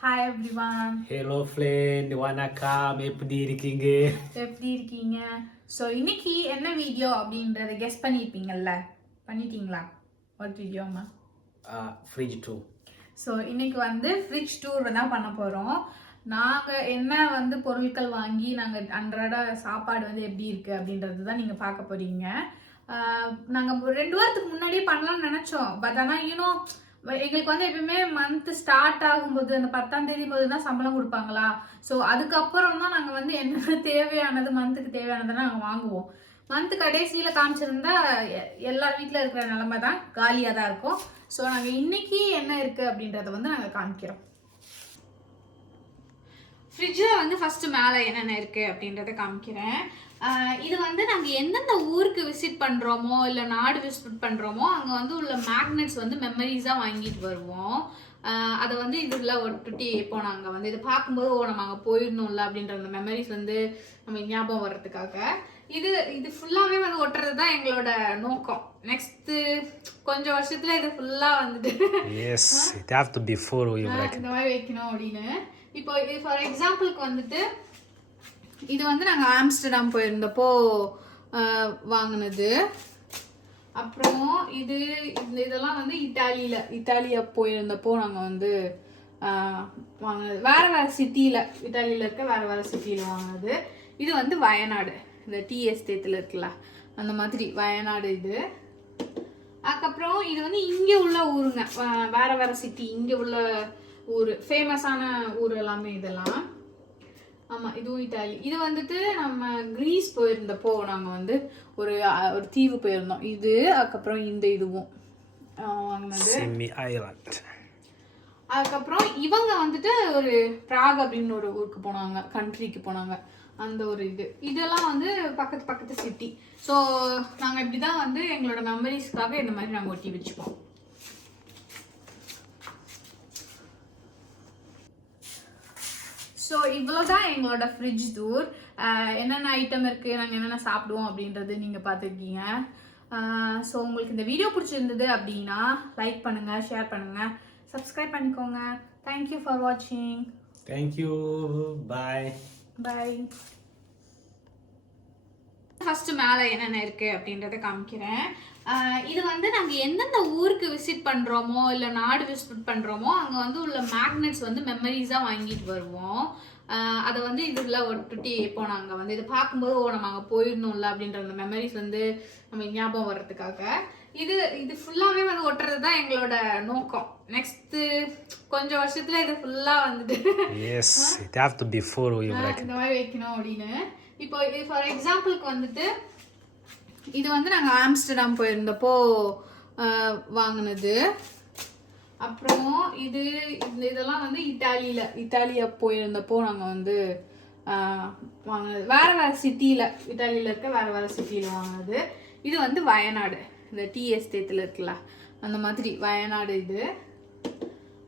Hi everyone hello friend வணக்கம் எப்படி இருக்கீங்க? எப்படி இருக்கீங்க? ஸோ இன்னைக்கு என்ன வீடியோ அப்படின்றத கெஸ் பண்ணியிருப்பீங்கல்ல பண்ணிட்டீங்களா? ஒரு வீடியோமா ஃப்ரிட்ஜ் டூ ஸோ இன்னைக்கு வந்து ஃப்ரிட்ஜ் டூர் தான் பண்ண போகிறோம் நாங்கள் என்ன வந்து பொருட்கள் வாங்கி நாங்கள் அன்றாட சாப்பாடு வந்து எப்படி இருக்குது அப்படின்றது தான் நீங்கள் பார்க்க போகிறீங்க நாங்கள் ரெண்டு வாரத்துக்கு முன்னாடியே பண்ணலாம்னு நினச்சோம். பட் ஆனால் யூனோ எங்களுக்கு வந்து எப்பயுமே மந்த் ஸ்டார்ட் ஆகும்போது அந்த பத்தாம் தேதி போது தான் சம்பளம் கொடுப்பாங்களா? ஸோ அதுக்கப்புறம் தான் நாங்கள் வந்து என்ன தேவையானது மந்த்துக்கு தேவையானதை நாங்கள் வாங்குவோம். மந்த் கடைசியில் காமிச்சிருந்தா எ- எல்லார் வீட்டில் இருக்கிற நிலமை தான் காலியாக தான் இருக்கும். ஸோ நாங்கள் இன்னைக்கு என்ன இருக்குது அப்படின்றத வந்து நாங்கள் காமிக்கிறோம். ஃப்ரிட்ஜில் வந்து ஃபஸ்ட்டு மேலே என்னென்ன இருக்குது அப்படின்றத காமிக்கிறேன். இது வந்து நாங்கள் எந்தெந்த ஊருக்கு விசிட் பண்ணுறோமோ இல்லை நாடு விசிட் பண்ணுறோமோ அங்கே வந்து உள்ள மேக்னெட்ஸ் வந்து மெமரிஸாக வாங்கிட்டு வருவோம். அதை வந்து இதுல ஒட்டுட்டி இப்போ நாங்கள் வந்து இது பார்க்கும்போது ஓ நம்ம அங்கே போயிருந்தோம்ல அப்படின்ற அந்த மெமரிஸ் வந்து நம்ம ஞாபகம் வர்றதுக்காக. இது இது ஃபுல்லாகவே வந்து ஒட்டுறது தான் எங்களோட நோக்கம். நெக்ஸ்ட்டு கொஞ்சம் வருஷத்துல இது ஃபுல்லாக வந்துட்டு yes it have to be for இந்த மாதிரி வைக்கணும் அப்படின்னு. இப்போ இது ஃபார் எக்ஸாம்பிளுக்கு வந்துட்டு இது வந்து நாங்கள் ஆம்ஸ்டர்டாம் போயிருந்தப்போ வாங்கினது. அப்புறம் இது இந்த இதெல்லாம் வந்து இட்டாலியில் இட்டாலியா போயிருந்தப்போ நாங்கள் வந்து வாங்கினது. வேறு வேறு சிட்டியில் இட்டாலியில் இருக்க வேறு வேறு சிட்டியில் வாங்கினது. இது வந்து வயநாடு இந்த டீ எஸ்டேத்தில் இருக்குல்ல அந்த மாதிரி வயநாடு இது. அதுக்கப்புறம் இது வந்து இங்கே உள்ள ஊருங்க. வேறு வேறு சிட்டி இங்கே உள்ள ஊர். ஃபேமஸான ஊர் எல்லாமே இதெல்லாம். ஆமாம் இதுவும் இட்டாலி இது வந்துட்டு நம்ம கிரீஸ் போயிருந்தப்போ நாங்கள் வந்து ஒரு ஒரு தீவு போயிருந்தோம். இது அதுக்கப்புறம் இந்த இதுவும். வாங்கினது. ஐலாண்ட் அதுக்கப்புறம் இவங்க வந்துட்டு ஒரு பிராக் அப்படின்னு ஒரு ஊருக்கு போனாங்க. கண்ட்ரிக்கு போனாங்க. அந்த ஒரு இது. இதெல்லாம் வந்து பக்கத்து பக்கத்து சிட்டி ஸோ நாங்கள் இப்படி தான் வந்து எங்களோட மெமரிஸ்க்காக இந்த மாதிரி நாங்கள் ஒட்டி வச்சுப்போம். ஸோ இவ்வளோதான் எங்களோட ஃப்ரிட்ஜ் டூர் என்னென்ன ஐட்டம் இருக்குது நாங்கள் என்னென்ன சாப்பிடுவோம் அப்படின்றது நீங்கள் பார்த்துருக்கீங்க. ஸோ உங்களுக்கு இந்த வீடியோ பிடிச்சிருந்தது அப்படின்னா லைக் பண்ணுங்கள் ஷேர் பண்ணுங்கள் சப்ஸ்கிரைப் பண்ணிக்கோங்க. தேங்க்யூ ஃபார் வாட்சிங் thank you bye bye first மேலே என்னென்ன இருக்கு அப்படின்றத காமிக்கிறேன். இது வந்து நாங்கள் எந்தெந்த ஊருக்கு விசிட் பண்ணுறோமோ இல்லை நாடு விசிட் பண்ணுறோமோ அங்கே வந்து உள்ள மேக்னெட்ஸ் வந்து மெமரிஸாக வாங்கிட்டு வருவோம். அதை வந்து இதுல ஒட்டுட்டி இப்போ நாங்கள் வந்து இது பார்க்கும்போது ஓ நம்ம அங்கே போயிருந்தோம்ல அப்படின்ற அந்த மெமரிஸ் வந்து நம்ம ஞாபகம் வர்றதுக்காக. இது இது ஃபுல்லாகவே வந்து ஒட்டுறது தான் எங்களோட நோக்கம். நெக்ஸ்ட்டு கொஞ்சம் வருஷத்துல இது ஃபுல்லாக வந்துட்டு இந்த மாதிரி வைக்கணும் அப்படின்னு. இப்போ இது ஃபார் எக்ஸாம்பிளுக்கு வந்துட்டு இது வந்து நாங்கள் ஆம்ஸ்டர்டாம் போயிருந்தப்போ வாங்கினது. அப்புறம் இது இந்த இதெல்லாம் வந்து இட்டாலியில் இட்டாலியா போயிருந்தப்போ நாங்கள் வந்து வாங்கினது. வேறு வேறு சிட்டியில் இட்டாலியில் இருக்க வேறு வேறு சிட்டியில் வாங்கினது. இது வந்து வயநாடு இந்த டீ எஸ்டேட்டில் இருக்குல்ல அந்த மாதிரி வயநாடு இது.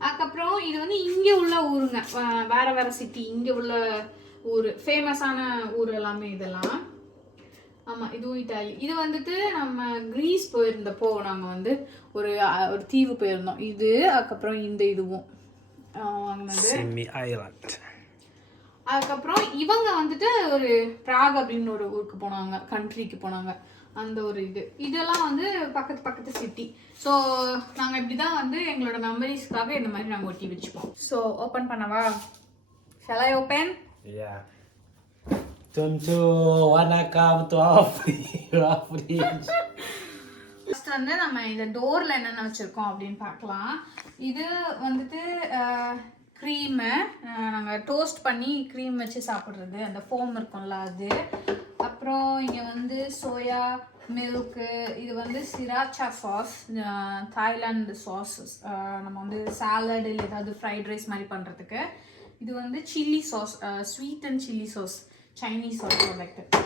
அதுக்கப்புறம் இது வந்து இங்கே உள்ள ஊருங்க. வேறு வேறு சிட்டி இங்கே உள்ள ஊர். ஃபேமஸான ஊர் எல்லாமே இதெல்லாம். ஆமாம் இதுவும் இட்டாலி இது வந்துட்டு நம்ம கிரீஸ் போயிருந்தப்போ நாங்கள் வந்து ஒரு ஒரு தீவு போயிருந்தோம். இது அதுக்கப்புறம் இந்த இதுவும். வாங்கினது. ஐலாண்ட் அதுக்கப்புறம் இவங்க வந்துட்டு ஒரு பிராக் அப்படின்னு ஒரு ஊருக்கு போனாங்க. கண்ட்ரிக்கு போனாங்க. அந்த ஒரு இது. இதெல்லாம் வந்து பக்கத்து பக்கத்து சிட்டி ஸோ நாங்கள் இப்படி தான் வந்து எங்களோட மெமரிஸ்க்காக இந்த மாதிரி நாங்கள் ஒட்டி வச்சுப்போம். ஸோ ஓப்பன் பண்ணவா? Shall I open yeah Tentu வணக்கம் to our fridge our fridge first வந்து நம்ம இந்த டோரில் என்னென்ன வச்சுருக்கோம் அப்படின்னு பார்க்கலாம். இது வந்துட்டு க்ரீமு நாங்கள் டோஸ்ட் பண்ணி க்ரீம் வச்சு சாப்பிட்றது. அந்த ஃபோம் இருக்கும்ல அது. அப்புறம் இங்கே வந்து சோயா மில்க்கு இது வந்து சிராச்சா சாஸ் தாய்லாந்து சாஸஸ் நம்ம வந்து சாலட் இல்லை ஏதாவது ஃப்ரைட் ரைஸ் மாதிரி பண்ணுறதுக்கு இது வந்து chilli sauce sweet and chilli sauce Chinese sauce product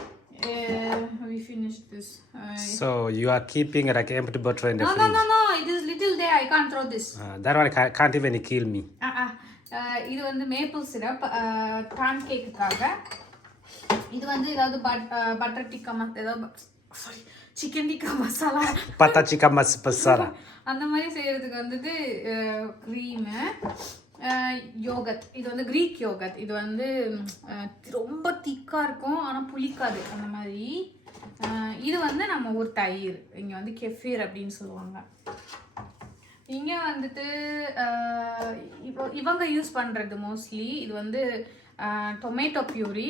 we finished this uh, so you are keeping like empty bottle in the no, fridge no, no, no. It is little there. I can't throw this. Uh, that one ca- can't even kill me Ah, ah. Uh, இது வந்து maple syrup pan கேக்குக்காக இது வந்து ஏதாவது but butter tikka மஸ் ஏதாவது sorry chicken tikka masala chica mas pasara அந்த மாதிரி செய்யறதுக்கு வந்துட்டு க்ரீமு யோகத். இது வந்து க்ரீக் யோகத். இது வந்து ரொம்ப திக்காக இருக்கும் ஆனால் புளிக்காது. அந்த மாதிரி. இது வந்து நம்ம ஊர் தயிர். இங்கே வந்து கெஃபீர் அப்படின்னு சொல்லுவாங்க. இங்கே வந்துட்டு இப்போ இவங்க யூஸ் பண்ணுறது மோஸ்ட்லி இது வந்து டொமேட்டோ பியூரி.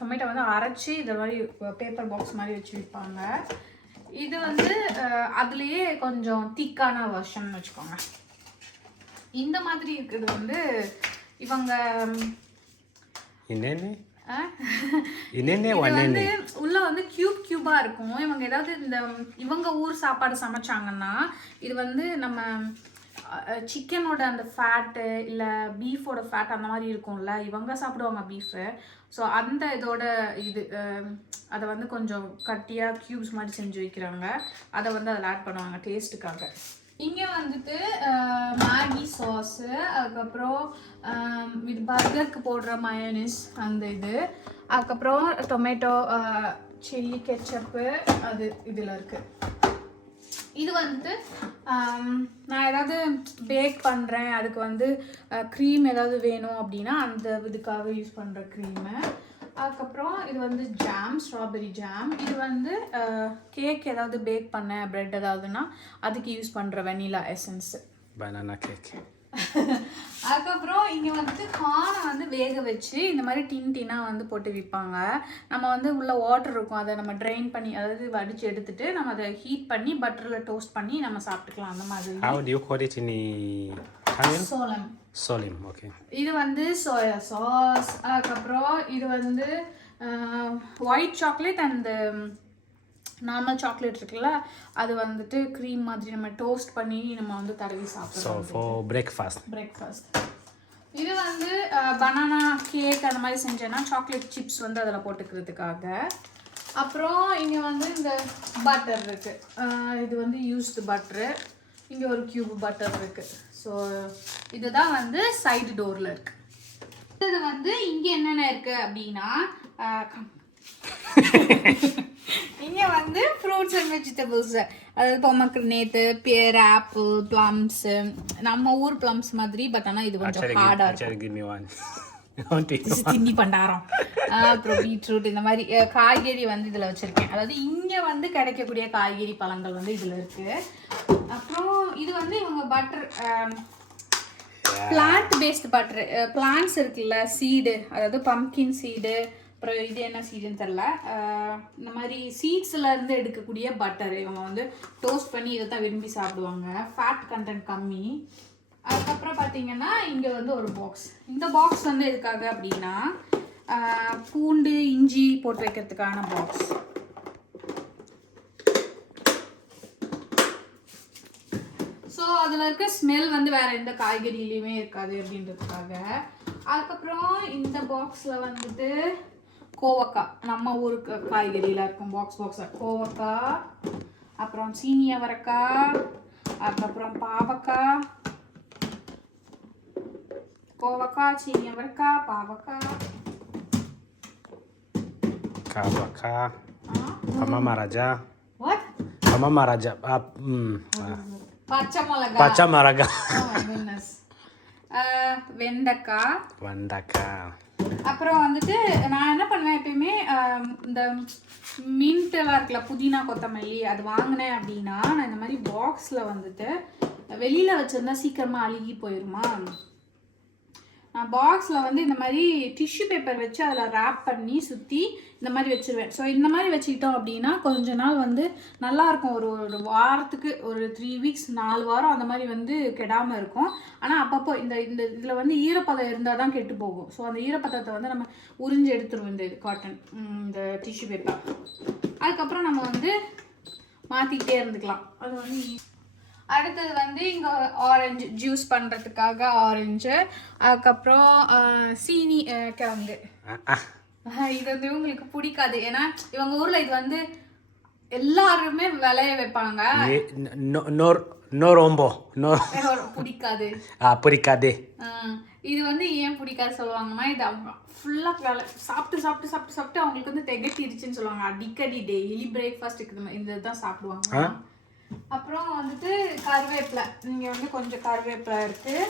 டொமேட்டோ வந்து அரைச்சி இது மாதிரி பேப்பர் பாக்ஸ் மாதிரி வச்சு விற்பாங்க இது வந்து அதுலேயே கொஞ்சம் திக்கான வெர்ஷன் வச்சுக்கோங்க. இந்த மாதிரி இருக்கிறது வந்து இவங்க வந்து? உள்ள வந்து கியூப் கியூபா இருக்கும். இவங்க ஏதாவது இந்த இவங்க ஊர் சாப்பாடு சமைச்சாங்கன்னா இது வந்து நம்ம சிக்கனோட அந்த ஃபேட்டு இல்லை பீஃபோட ஃபேட் அந்த மாதிரி இருக்கும்ல இவங்க சாப்பிடுவாங்க பீஃபு ஸோ அந்த இதோட இது அதை வந்து கொஞ்சம் கட்டியாக க்யூப்ஸ் மாதிரி செஞ்சு வைக்கிறாங்க. அதை வந்து அதில் ஆட் பண்ணுவாங்க டேஸ்ட்டுக்காக இங்கே வந்துட்டு மேகி சாஸு அதுக்கப்புறம் இது பர்கருக்கு போடுற மயோனிஸ் அந்த இது. அதுக்கப்புறம் டொமேட்டோ சில்லி கெச்சப்பு அது இதில் இருக்குது இது வந்து நான் ஏதாவது பேக் பண்ணுறேன் அதுக்கு வந்து க்ரீம் ஏதாவது வேணும் அப்படின்னா அந்த இதுக்காக யூஸ் பண்ணுற க்ரீமை அதுக்கப்புறம் இது வந்து ஜாம் ஸ்ட்ராபெரி ஜாம் இது வந்து கேக் ஏதாவது பேக் பண்ணேன் ப்ரெட் ஏதாவதுன்னா அதுக்கு யூஸ் பண்ணுற வெனிலா எசன்ஸு Banana cake. அதுக்கப்புறம் இங்கே வந்துட்டு கானை வந்து வேக வச்சு இந்த மாதிரி டின் டின்னாக வந்து போட்டு விற்பாங்க நம்ம வந்து உள்ள வாட்டர் இருக்கும் அதை நம்ம ட்ரைன் பண்ணி அதாவது வடித்து எடுத்துட்டு நம்ம அதை ஹீட் பண்ணி பட்டரில் டோஸ்ட் பண்ணி நம்ம சாப்பிட்டுக்கலாம் அந்த மாதிரி. Italian? சோளம். Solim, okay. இது வந்து சோயா சாஸ் அதுக்கப்புறம் இது வந்து white chocolate and normal chocolate இருக்குல்ல அது வந்துட்டு க்ரீம் மாதிரி நம்ம டோஸ்ட் பண்ணி நம்ம வந்து தடவி சாப்பிடுறோம் So for breakfast. பிரேக்ஃபாஸ்ட் இது வந்து பனானா கேக் அந்த மாதிரி செஞ்சேன்னா சாக்லேட் சிப்ஸ் வந்து அதில் போட்டுக்கிறதுக்காக. அப்புறம் இங்கே வந்து இந்த பட்டர் இருக்குது இது வந்து யூஸ்டு பட்டரு இங்கே ஒரு கியூப் பட்டர் இருக்குது ஸோ இதுதான் வந்து சைடு டோரில் இருக்குது இது வந்து இங்கே என்னென்ன இருக்குது அப்படின்னா இங்கே வந்து ஃப்ரூட்ஸ் அண்ட் வெஜிடபிள்ஸ் அதாவது பொம்மக்ரனேட்டு பேர் ஆப்பிள் ப்ளம்ஸு நம்ம ஊர் ப்ளம்ஸ் மாதிரி பட் ஆனால் இது கொஞ்சம் ஹார்டாக இருக்கும். தின்னி பண்டாரம் அப்புறம் பீட்ரூட் இந்த மாதிரி காய்கறி வந்து இதில் வச்சுருக்கேன். அதாவது இங்கே வந்து கிடைக்கக்கூடிய காய்கறி பழங்கள் வந்து இதில் இருக்குது அப்புறம் இது வந்து இவங்க butter plant based butter plants இருக்குல்ல சீடு அதாவது பம்கின் சீடு அப்புறம் இது என்ன சீடுன்னு தெரில இந்த மாதிரி சீட்ஸ்ல இருந்து எடுக்கக்கூடிய பட்டர் இவங்க வந்து டோஸ்ட் பண்ணி இதை தான் விரும்பி சாப்பிடுவாங்க. ஃபேட் கண்டென்ட் கம்மி. அதுக்கப்புறம் பார்த்தீங்கன்னா இங்கே வந்து ஒரு பாக்ஸ் இந்த பாக்ஸ் வந்து எதுக்காக அப்படின்னா பூண்டு இஞ்சி போட்டு வைக்கிறதுக்கான பாக்ஸ் ஸோ அதில் இருக்க ஸ்மெல் வந்து வேறு எந்த காய்கறியிலையுமே இருக்காது அப்படின்றதுக்காக. அதுக்கப்புறம் இந்த பாக்ஸில் வந்துட்டு கோவக்காய். நம்ம ஊருக்கு காய்கறியில் இருக்கும் பாக்ஸ் பாக்ஸாக கோவக்காய் அப்புறம் சீனி அவரக்காய் அதுக்கப்புறம் பாவக்காய் கோவக்காய் சீனி அவரைக்காய் பாவக்காய் Raja. Uh, mm, uh, பச்சை my goodness. ஆஹ் வெண்டைக்காய் Vandaka. அப்புறம் வந்துட்டு நான் என்ன பண்ணுவேன் எப்பயுமே இந்த மின்ட் எல்லாம் இருக்குல்ல புதினா கொத்தமல்லி அது வாங்கினேன் அப்படின்னா நான் இந்த மாதிரி பாக்ஸில் வந்துட்டு வெளியில் வச்சிருந்தா சீக்கிரமாக அழுகி போயிருமா? பாக்ஸில் வந்து இந்த மாதிரி டிஷ்யூ பேப்பர் வச்சு அதில் ரேப் பண்ணி சுற்றி இந்த மாதிரி வச்சிருவேன். ஸோ இந்த மாதிரி வச்சுக்கிட்டோம் அப்படின்னா கொஞ்ச நாள் வந்து நல்லாயிருக்கும் ஒரு ஒரு வாரத்துக்கு ஒரு த்ரீ வீக்ஸ் நாலு வாரம் அந்த மாதிரி வந்து கெடாமல் இருக்கும். ஆனால் அப்பப்போ இந்த இந்த இதில் வந்து ஈரப்பதம் இருந்தால் தான் கெட்டு போகும். ஸோ அந்த ஈரப்பதத்தை வந்து நம்ம உறிஞ்சு எடுத்துருவோம் இந்த இது காட்டன் இந்த டிஷ்யூ பேப்பர் அதுக்கப்புறம் நம்ம வந்து மாற்றிக்கிட்டே இருந்துக்கலாம். அது வந்து. அடுத்தது வந்து இங்கே ஆரஞ்சு ஜூஸ் பண்ணுறதுக்காக ஆரஞ்சு அதுக்கப்புறம் சீனி கிழங்கு. இது வந்து இவங்களுக்கு பிடிக்காது. ஏன்னா இவங்க ஊரில் இது வந்து எல்லாருமே விளைய வைப்பாங்க. பிடிக்காது. purikade. ஆஹ், இது வந்து ஏன் பிடிக்காது சொல்லுவாங்கன்னா இது ஃபுல்லாக வேலை சாப்பிட்டு சாப்பிட்டு சாப்பிட்டு சாப்பிட்டு அவங்களுக்கு வந்து திகட்டிடுச்சுன்னு சொல்லுவாங்க. அடிக்கடி டெய்லி பிரேக்ஃபாஸ்ட்டுக்கு இந்த இதுதான் சாப்பிடுவாங்க. அப்புறம் வந்துட்டு கருவேப்பிலை இங்கே வந்து கொஞ்சம் கருவேப்பிலை இருக்குது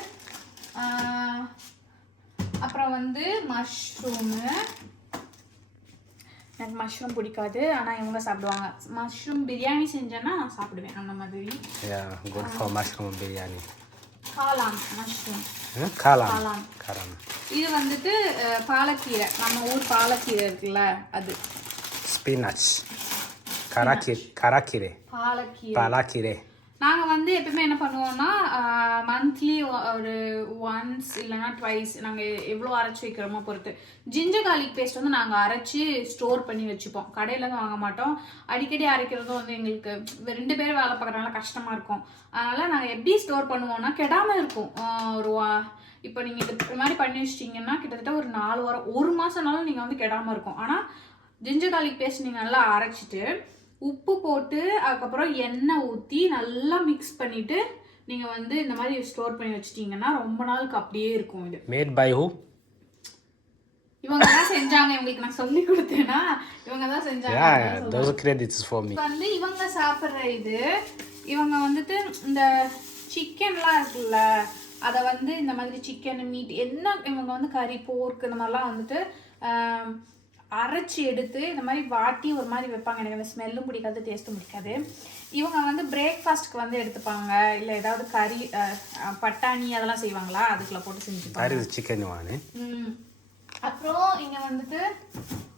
அப்புறம் வந்து மஷ்ரூமு எனக்கு மஷ்ரூம் பிடிக்காது ஆனால் இவங்க சாப்பிடுவாங்க மஷ்ரூம் பிரியாணி செஞ்சேன்னா நான் சாப்பிடுவேன் அந்த மாதிரி good for mushroom biryani. காளான் மஷ்ரூம். காளான் Kalam. இது வந்துட்டு பாலக்கீரை நம்ம ஊர் பாலக்கீரை இருக்குல்ல அது Spinach. Karakire. Karakire. பாலக்கீரை. Palakire. நாங்கள் வந்து எப்பவுமே என்ன பண்ணுவோம்னா மந்த்லி ஒரு ஒன்ஸ் இல்லைன்னா ட்வைஸ் நாங்கள் எவ்வளோ அரைச்சி வைக்கிறோமோ பொறுத்து. ஜிஞ்சர் garlic பேஸ்ட் வந்து நாங்கள் அரைச்சி ஸ்டோர் பண்ணி வச்சுப்போம். கடையில தான் வாங்க மாட்டோம். அடிக்கடி அரைக்கிறதும் வந்து எங்களுக்கு ரெண்டு பேரும் வேலை பார்க்குறதுனால கஷ்டமாக இருக்கும். அதனால் நாங்கள் எப்படி ஸ்டோர் பண்ணுவோம்னா கெடாமல் இருக்கும். ஒரு இப்போ நீங்கள் இது மாதிரி பண்ணி வச்சிட்டிங்கன்னா கிட்டத்தட்ட ஒரு நாலு வாரம் ஒரு மாதம்னாலும் நீங்கள் வந்து கெடாமல் இருக்கும். ஆனால் ஜிஞ்சர் garlic பேஸ்ட் நீங்கள் நல்லா அரைச்சிட்டு உப்பு போட்டு அதுக்கப்புறம் எண்ணெய் ஊற்றி நல்லா மிக்ஸ் பண்ணிட்டு நீங்கள் வந்து இந்த மாதிரி ஸ்டோர் பண்ணி வச்சிட்டிங்கன்னா ரொம்ப நாளுக்கு அப்படியே இருக்கும் இது Made by who? இவங்க தான் செஞ்சாங்க இவங்களுக்கு நான் சொல்லி கொடுத்தேன்னா இவங்க தான் செஞ்சாங்க credits for me. இப்போ வந்து இவங்க சாப்பிட்ற இது இவங்க வந்துட்டு இந்த சிக்கன்லாம் இருக்குல்ல அதை வந்து இந்த மாதிரி சிக்கன் மீட் என்ன இவங்க வந்து கறி போர்க் இந்த மாதிரிலாம் வந்துட்டு அரைச்சி எடுத்து இந்த மாதிரி வாட்டி ஒரு மாதிரி வைப்பாங்க எனக்கு அந்த ஸ்மெல்லும் பிடிக்காது டேஸ்ட்டும் பிடிக்காது இவங்க வந்து பிரேக்ஃபாஸ்ட்க்கு வந்து எடுத்துப்பாங்க இல்லை ஏதாவது கறி பட்டாணி அதெல்லாம் செய்வாங்களா அதுக்குள்ள போட்டு one. Eh? ம். அப்புறம் இங்க வந்துட்டு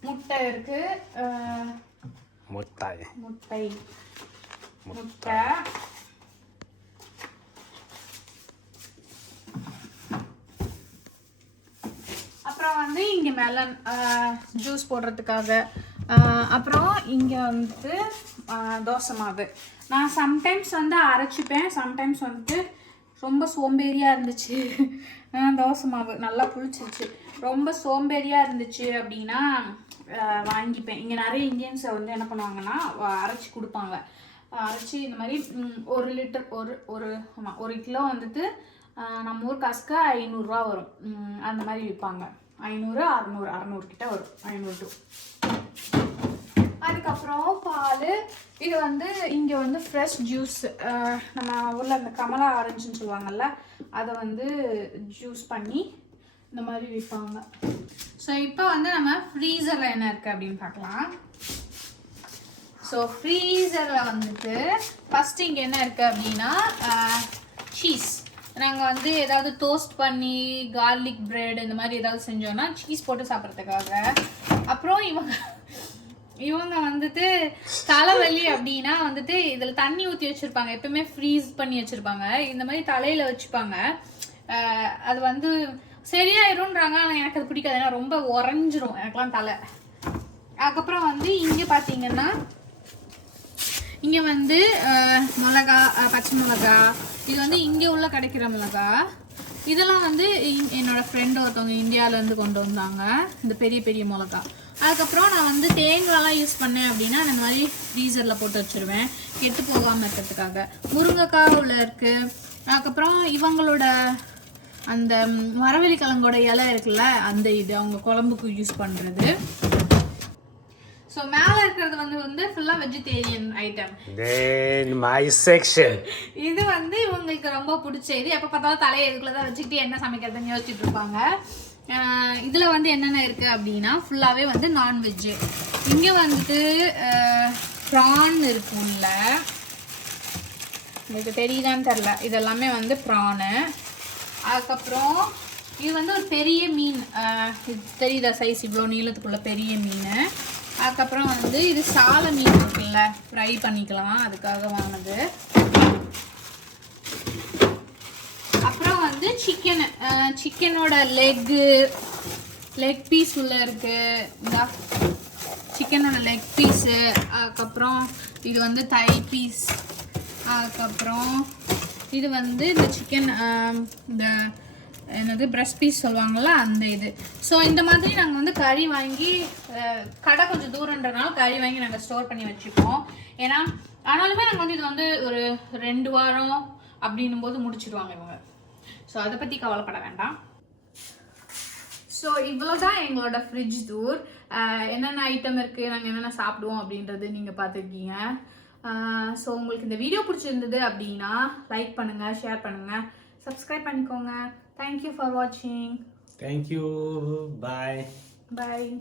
முட்டை இருக்கு அஹ், Muttai. முட்டை முட்டை அப்புறம் வந்து இங்கே மெலன் ஜூஸ் போடுறதுக்காக அப்புறம் இங்கே வந்துட்டு தோசை மாவு. நான் சம்டைம்ஸ் வந்து அரைச்சிப்பேன் சம்டைம்ஸ் வந்துட்டு ரொம்ப சோம்பேறியாக இருந்துச்சு. தோசை மாவு நல்லா புளிச்சிருச்சு. ரொம்ப சோம்பேறியாக இருந்துச்சு அப்படின்னா வாங்கிப்பேன். இங்கே நிறைய இந்தியன்ஸை வந்து என்ன பண்ணுவாங்கன்னா அரைச்சி கொடுப்பாங்க. அரைச்சி இந்த மாதிரி ஒரு லிட்டர் ஒரு ஒரு ஆமாம் ஒரு கிலோ வந்துட்டு நம்ம ஊர் காசுக்கு ஐநூறுரூவா வரும். அந்த மாதிரி விற்பாங்க ஐநூறு அறநூறு அறநூறு கிட்ட வரும். ஐநூறு டூ அதுக்கப்புறம் பால் இது வந்து இங்கே வந்து ஃப்ரெஷ் ஜூஸ் நம்ம ஊரில் அந்த கமலா ஆரஞ்சுன்னு சொல்லுவாங்கல்ல அதை வந்து ஜூஸ் பண்ணி இந்த மாதிரி விற்பாங்க ஸோ இப்போ வந்து நம்ம ஃப்ரீசரில் என்ன இருக்குது அப்படின்னு பார்க்கலாம். ஸோ ஃப்ரீசரில் வந்துட்டு ஃபஸ்ட்டு இங்கே என்ன இருக்குது அப்படின்னா சீஸ் நாங்கள் வந்து ஏதாவது டோஸ்ட் பண்ணி கார்லிக் பிரெட் இந்த மாதிரி ஏதாவது செஞ்சோன்னா சீஸ் போட்டு சாப்பிட்றதுக்காக. அப்புறம் இவங்க இவங்க வந்துட்டு தலைவலி அப்படின்னா வந்துட்டு இதில் தண்ணி ஊற்றி வச்சுருப்பாங்க. எப்பவுமே ஃப்ரீஸ் பண்ணி வச்சுருப்பாங்க. இந்த மாதிரி தலையில் வச்சுப்பாங்க. அது வந்து சரியாயிரும்ன்றாங்க. ஆனால் எனக்கு அது பிடிக்காது. ஏன்னா ரொம்ப உறைஞ்சிரும். எனக்குலாம் தலை. அதுக்கப்புறம் வந்து இங்கே பார்த்தீங்கன்னா இங்கே வந்து மிளகா பச்சை மிளகா இது வந்து இங்கே உள்ள கிடைக்கிற மிளகா. இதெல்லாம் வந்து என்னோடய என்னோட ஃப்ரெண்டு ஒருத்தவங்க இந்தியாவிலேருந்து கொண்டு வந்தாங்க. இந்த பெரிய பெரிய மிளகா. அதுக்கப்புறம் நான் வந்து தேங்காய்லாம் யூஸ் பண்ணேன் அப்படின்னா அந்த இந்த மாதிரி ஃப்ரீசரில் போட்டு வச்சுருவேன். கெட்டு போகாமல் இருக்கிறதுக்காக. முருங்கைக்காய் உள்ள இருக்குது அதுக்கப்புறம் இவங்களோட அந்த மரவெளி கிழங்கோட இலை இருக்குல்ல அந்த இது அவங்க குழம்புக்கு யூஸ் பண்ணுறது ஸோ மேலே இருக்கிறது வந்து வந்து ஃபுல்லாக vegetarian item Then my section. இது வந்து இவங்களுக்கு ரொம்ப பிடிச்ச இது. எப்போ பார்த்தாலும் தலையை இதுக்குள்ள தான் வச்சுக்கிட்டு என்ன சமைக்கிறதுன்னு யோசிச்சுட்டு இருப்பாங்க. இதுல வந்து என்னென்ன இருக்கு அப்படின்னா ஃபுல்லாவே வந்து நான்வெஜ் இங்க வந்துட்டு ப்ரான் இருக்கும்ல. உங்களுக்கு தெரியுதான்னு தெரில இதெல்லாமே வந்து ப்ரானு அதுக்கப்புறம் இது வந்து ஒரு பெரிய மீன். இது தெரியுதா சைஸ் இவ்வளோ நீளத்துக்குள்ள பெரிய மீன்? அதுக்கப்புறம் வந்து இது சால மீன் இருக்குல்ல ஃப்ரை பண்ணிக்கலாம் அதுக்காக வாங்கினது. அப்புறம் வந்து சிக்கன் சிக்கனோட லெக்கு லெக் பீஸ் உள்ள இருக்கு. இந்த சிக்கனோட லெக் பீஸு அதுக்கப்புறம் இது வந்து தை பீஸ் அதுக்கப்புறம் இது வந்து இந்த சிக்கன் இந்த என்னது ப்ரெஷ் பீஸ் சொல்லுவாங்கள்ல அந்த இது. ஸோ இந்த மாதிரி நாங்கள் வந்து கறி வாங்கி கடை கொஞ்சம் தூரன்றனால கறி வாங்கி நாங்கள் ஸ்டோர் பண்ணி வச்சுப்போம். ஏன்னா ஆனாலுமே நாங்கள் வந்து இது வந்து ஒரு ரெண்டு வாரம் அப்படின்னும் போது முடிச்சிடுவாங்க இவங்க. ஸோ அதை பற்றி கவலைப்பட வேண்டாம். ஸோ இவ்வளோ தான் எங்களோட ஃப்ரிட்ஜ் டூர் என்னென்ன ஐட்டம் இருக்குது நாங்கள் என்னென்ன சாப்பிடுவோம் அப்படின்றது நீங்கள் பார்த்துருக்கீங்க. ஸோ உங்களுக்கு இந்த வீடியோ பிடிச்சிருந்தது அப்படின்னா லைக் பண்ணுங்கள் ஷேர் பண்ணுங்கள் சப்ஸ்கிரைப் பண்ணிக்கோங்க. Thank you for watching. Thank you. Bye. Bye.